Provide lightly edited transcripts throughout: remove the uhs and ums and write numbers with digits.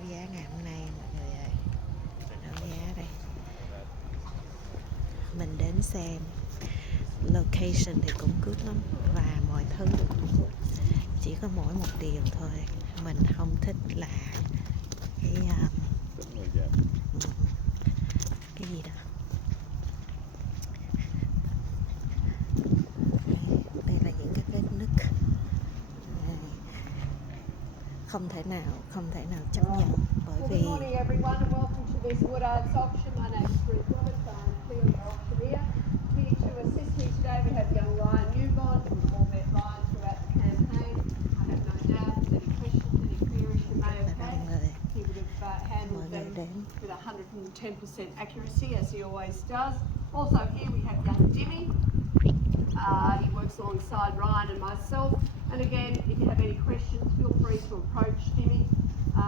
đấu giá ngày hôm nay mọi người ơi. Đấu giá đây. Mình đến xem. Location thì cũng good lắm và mọi thứ cũng good. Chỉ có mỗi một điều thôi mình không thích là cái cái gì đó. Đây là những cái vết nứt. Không thể nào chấp nhận bởi vì mọi người đến with 110% accuracy as he always does. Also here we have young Jimmy. He works alongside Ryan and myself. And again, if you have any questions, feel free to approach Jimmy,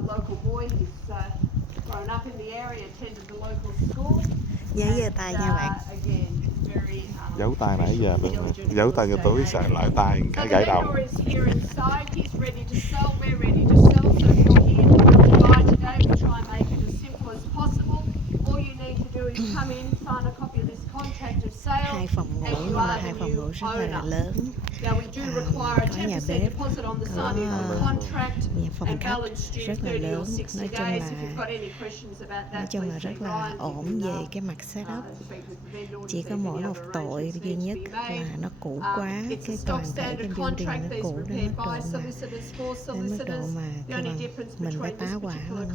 local boy. He's grown up in the area, attended the local school. giơ tay nha bạn. Giấu tay nãy giờ luôn. Giấu tay cho túi sợ lại tay cái gãy đầu. Hai phòng ngủ nhưng mà hai phòng ngủ rất là lớn. Có nhà bếp, có nhà phòng khách rất là lớn. Nói chung là rất là ổn về cái mặt setup. Chỉ có mỗi một tội duy nhất là nó cũ quá, cái toàn thể cái building nó cũ đến mức độ mà mình phải tá hỏa luôn.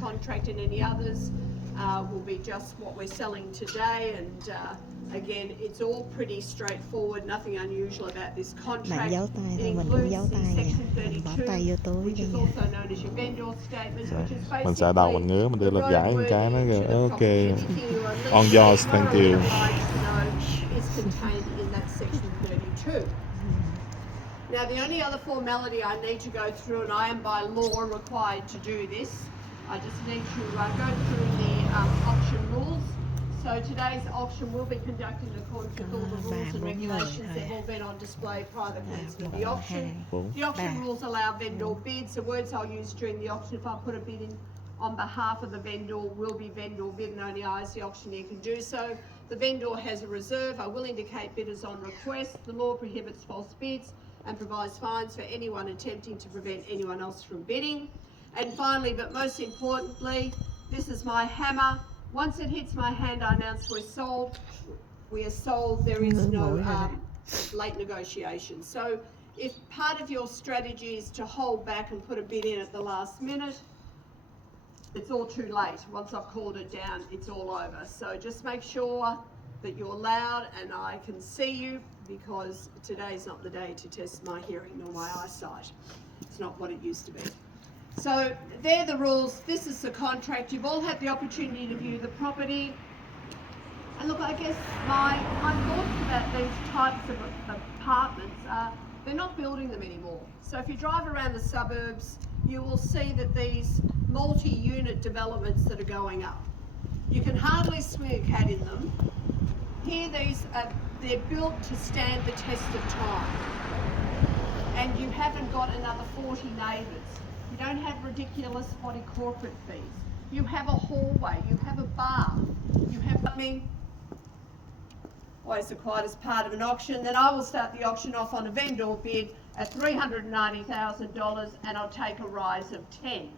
Will be just what we're selling today, and again, it's all pretty straightforward. Nothing unusual about this contract. Bạn giấu tay thôi, mình cũng giấu tay nha. Mình bỏ tay vô túi đi nha. Mình sợ đầu mình ngứa, mình đưa lên gãi một cái nó rồi ok. On yours, thank you. Now, the only other formality I need to go through, and I am by law required to do this, I just need to go through the auction rules. So today's auction will be conducted in accordance with all the rules and regulations that have all been on display prior to commencement of the auction. The auction rules allow vendor bids. The words I'll use during the auction, if I put a bid in on behalf of the vendor, will be vendor bid, and only I as the auctioneer can do so. The vendor has a reserve. I will indicate bidders on request. The law prohibits false bids and provides fines for anyone attempting to prevent anyone else from bidding. And finally, but most importantly, this is my hammer. Once it hits my hand, I announce we're sold. We are sold. There is no late negotiation. So if part of your strategy is to hold back and put a bid in at the last minute, it's all too late. Once I've called it down, it's all over. So just make sure that you're loud and I can see you, because today's not the day to test my hearing nor my eyesight. It's not what it used to be. So they're the rules. This is the contract. You've all had the opportunity to view the property. And look, I guess my thoughts about these types of apartments are they're not building them anymore. So if you drive around the suburbs, you will see that these multi-unit developments that are going up, you can hardly swing a cat in them. Here they're built to stand the test of time. And you haven't got another 40 neighbours. You don't have ridiculous spotty corporate fees. You have a hallway, you have a bar, you have, always the quietest part of an auction. Then I will start the auction off on a vendor bid at $390,000, and I'll take a rise of 10.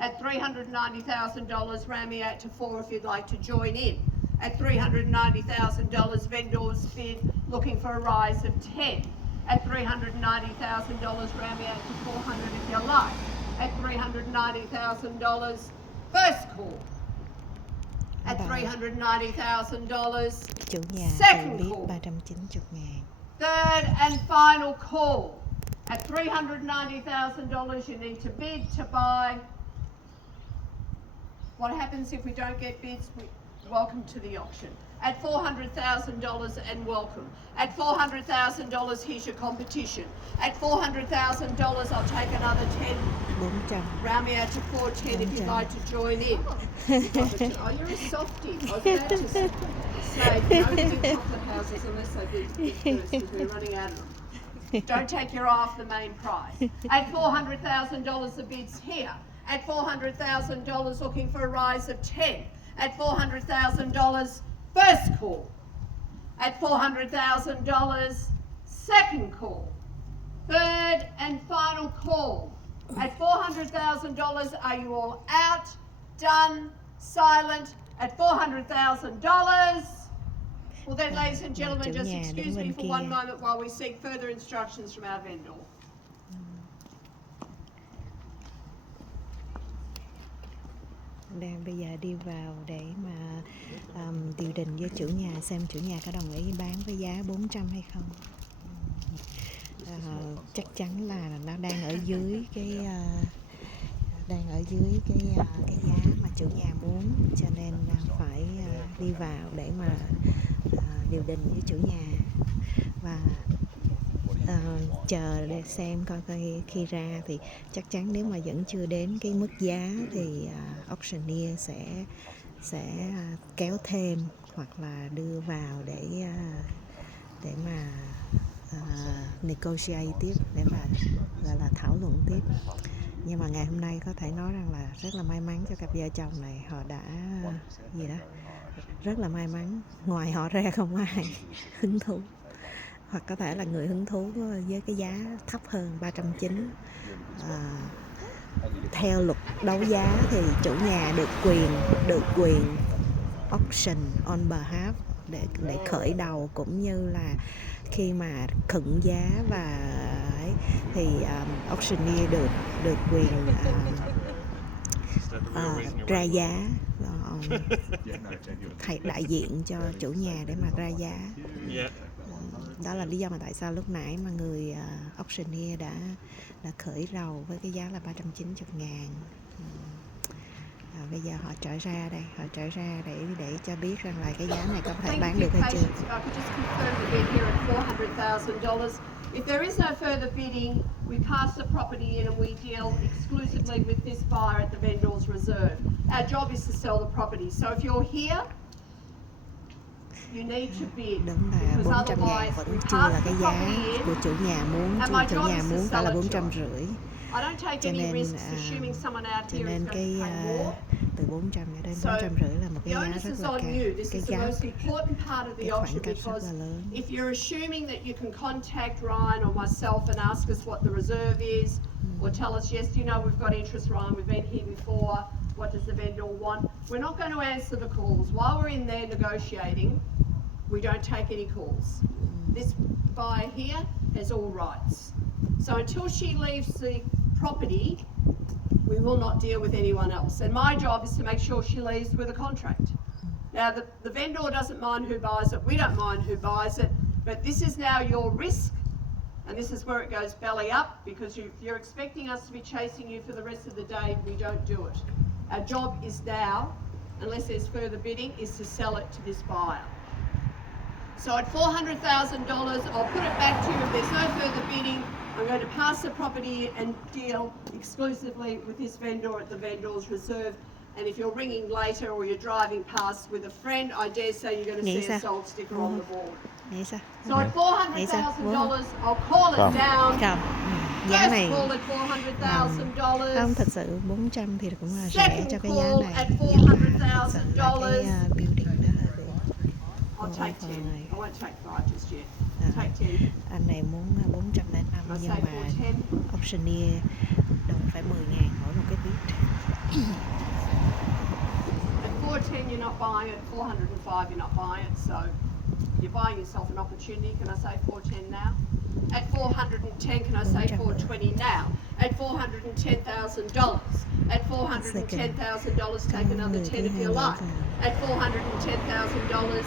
At $390,000, round me out to 4 if you'd like to join in. At $390,000, vendors bid looking for a rise of 10. At $390,000, round me out to 400 if you like. At $390,000, first call. At $390,000, Chủ nhà second biết call. 390.000. Third and final call. At $390,000, you need to bid to buy. What happens if we don't get bids? Welcome to the auction. At $400,000 and welcome. At $400,000, here's your competition. At $400,000, I'll take another 10. 400. Round me out to 410 if you'd like to join in. Oh, you're a softie. I was about to say, don't do chocolate houses unless they bid first, because we're running out of them. Don't take your eye off the main prize. At $400,000, the bid's here. At $400,000, looking for a rise of 10. At $400,000, first call. At $400,000, second call. Third and final call. At $400,000, are you all out, done, silent? At $400,000. Well then, ladies and gentlemen, just excuse me for one moment while we seek further instructions from our vendor. Đang bây giờ đi vào để mà điều đình với chủ nhà xem chủ nhà có đồng ý bán với giá 400 hay không. Chắc chắn là nó đang ở dưới cái giá mà chủ nhà muốn, cho nên phải đi vào để mà điều đình với chủ nhà và chờ để xem coi khi ra thì chắc chắn nếu mà vẫn chưa đến cái mức giá thì auctioneer sẽ kéo thêm hoặc là đưa vào để mà negotiate tiếp, để mà gọi là thảo luận tiếp. Nhưng mà ngày hôm nay có thể nói rằng là rất là may mắn cho cặp vợ chồng này, họ đã rất là may mắn, ngoài họ ra không ai hứng thú, hoặc có thể là người hứng thú với cái giá thấp hơn 390. Theo luật đấu giá thì chủ nhà được quyền auction on behalf để khởi đầu, cũng như là khi mà khựng giá và thì auctioneer được quyền ra giá, đại diện cho chủ nhà để mà ra giá. Đó là lý do mà tại sao lúc nãy mà người auctioneer đã khởi đầu với cái giá là 390.000. Bây giờ họ trở ra để cho biết rằng là cái giá này có thể bán được hay chưa. If there is no further bidding, we pass the property in and we deal exclusively with this buyer at the vendor's reserve. Our job is to sell the property. So if you're here, you need to bid. Đúng là 400.000 vẫn chưa là cái giá của chủ nhà muốn. Chủ nhà muốn phải là 450. Cho nên cái từ 400 cho đến 450 là một cái giá rất là cao, cái gap, cái khoảng cách rất là lớn. If you're assuming that you can contact Ryan or myself and ask us what the reserve is, or tell us, yes, you know, we've got interest, Ryan, we've been here before, what does the vendor want? We're not going to answer the calls. While we're in there negotiating, we don't take any calls. This buyer here has all rights. So until she leaves the property, we will not deal with anyone else. And my job is to make sure she leaves with a contract. Now, the vendor doesn't mind who buys it. We don't mind who buys it. But this is now your risk. And this is where it goes belly up, because if you're expecting us to be chasing you for the rest of the day, we don't do it. Our job is now, unless there's further bidding, is to sell it to this buyer. So at $400,000, I'll put it back to you. If there's no further bidding, I'm going to pass the property and deal exclusively with this vendor at the vendor's reserve. And if you're ringing later or you're driving past with a friend, I dare say you're going to see a sold sticker on the board. So at $400,000, I'll call it down. Giá này call at $400,000. Không, thật sự 400 thì cũng là rẻ cho cái giá này. At $400,000. Cái building đó hơi bị. I'll take 10. I won't take 5 just yet. Take 10. Anh này muốn 400 đến 5, nhưng mà auctioneer đồng phải 10.000 mỗi một cái bid. At 410 you're not buying it, 405 you're not buying it, so you're buying yourself an opportunity. Can I say 410 now? At 410, can I say 420 now? At $410,000. At $410,000, take another 10 if you like. At $410,000,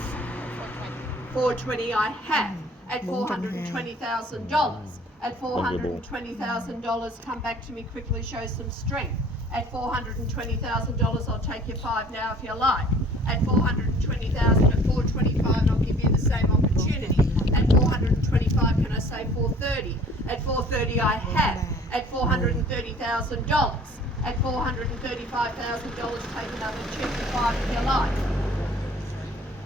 420 I have. At $420,000. At $420,000, come back to me quickly, show some strength. At $420,000, I'll take your 5 now if you like. At $420,000, at $425, and I'll give you the same opportunity. At $425, can I say $430? At $430, I have. At $430,000. At $435,000, take another check for 5 if you like.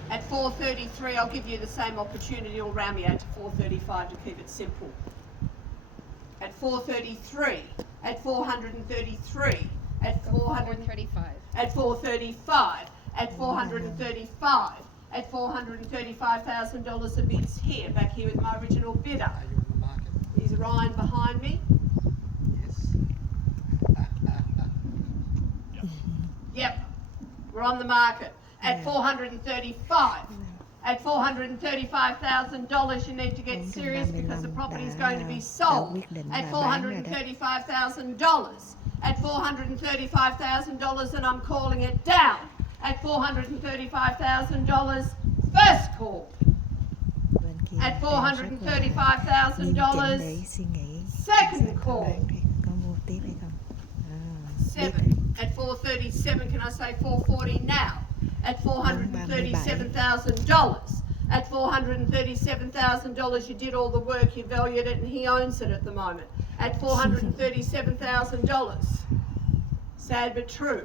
At $433, I'll give you the same opportunity, or round me out to $435 to keep it simple. At $433, at $433, at 435. at 435, at 435, at $435,000 the bid's here, back here with my original bidder. Are you on the market? Is Ryan behind me? Yes. Yep, we're on the market at 435. At $435,000 you need to get serious because the property is going to be sold. At $435,000. At $435,000 and I'm calling it down. At $435,000 first call. Bên kia At đang rất là nghiêm chỉnh để $435,000 suy nghĩ second xem có call. bán hay có mua tiếp hay không. Biết Seven. At 437, can I say 440 now? At $437,000. At $437,000, you did all the work, you valued it, and he owns it at the moment. At $437,000. Sad but true.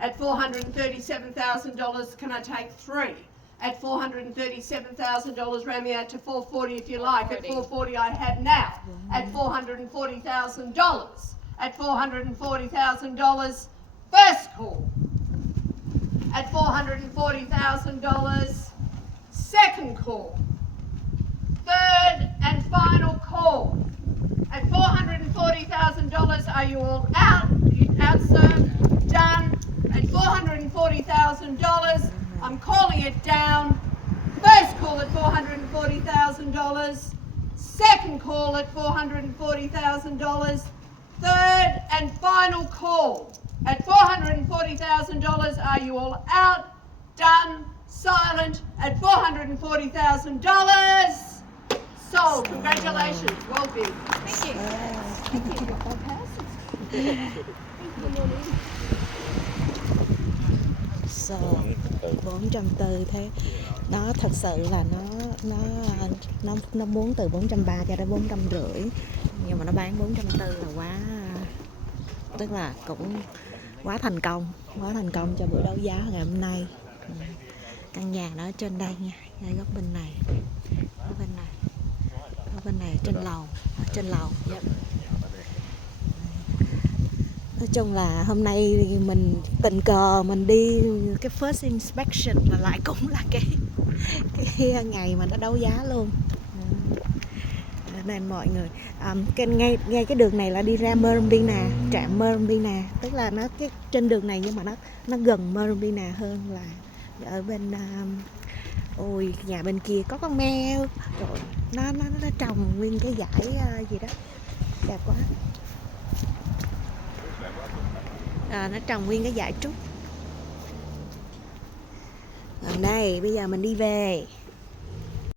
At $437,000, can I take three? At $437,000, round me out to 440 if you like. At 440 I have now. At $440,000. At $440,000, first call. At $440,000, second call. Third and final call. At $440,000, are you all out? Are you out, sir? Done. At $440,000, I'm calling it down. First call at $440,000. Second call at $440,000. Third and final call. At $440,000, are you all out? Done. Silent. At $440,000. Sold. Congratulations. Well bid. Thank you. Thank you. I'll pass it. So 440 thế. Nó thật sự là nó muốn từ 430 cho đến 450, nhưng mà nó bán 440 là quá, tức là cũng quá thành công cho buổi đấu giá ngày hôm nay. Căn nhà nó ở trên đây nha, ngay góc bên này, góc bên này trên lầu. Yep. Nói chung là hôm nay mình tình cờ mình đi cái first inspection mà lại cũng là cái ngày mà nó đấu giá luôn. Nên mọi người ngay cái đường này là đi ra Merambina, trạm Merambina, tức là nó cái trên đường này nhưng mà nó gần Merambina hơn là ở bên nhà bên kia có con mèo rồi nó trồng nguyên cái dải gì đó đẹp quá. Nó trồng nguyên cái dải trúc. Đây bây giờ mình đi về.